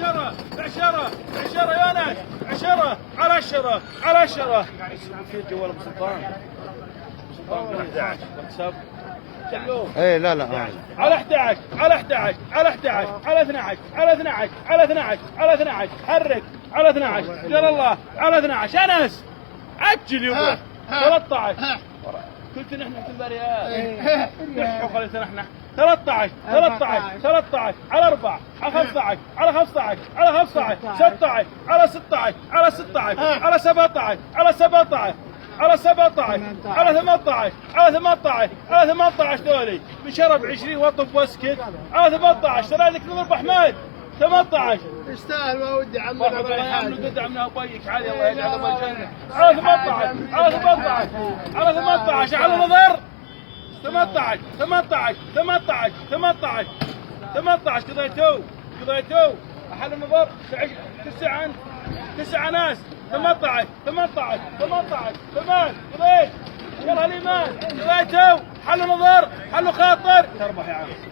10 10 يا ناس 10 على 10 على 10 في جوال ابو سلطان 11 واتساب ايه لا لا على 11 على 11 على 11 على 12 على 12 على 12 على 12 حرك على 12 يا الله على 12 انس عجل يبا 13 قلت نحن في البريات نحن خليتنا احنا 13 على 4 على 15 على 15 على 15 16 على 16 على 16 على 17 على 17 على 17 على 18 على 18 على 18 دولي بشرب 20 وطب واسكت على 18 ترى لك نور ابو حماد 18 يستاهل ما ودي عمي دعمنا ابويك علي الله يجعل ابو الجنه على 18 على 18 على 18 على نظر 18 18 18 18 18 قضيتو احل النظر 9 ناس 18 8 قضيت يلا الايمان قضيتو حل نظر حل خاطر تربح يا عم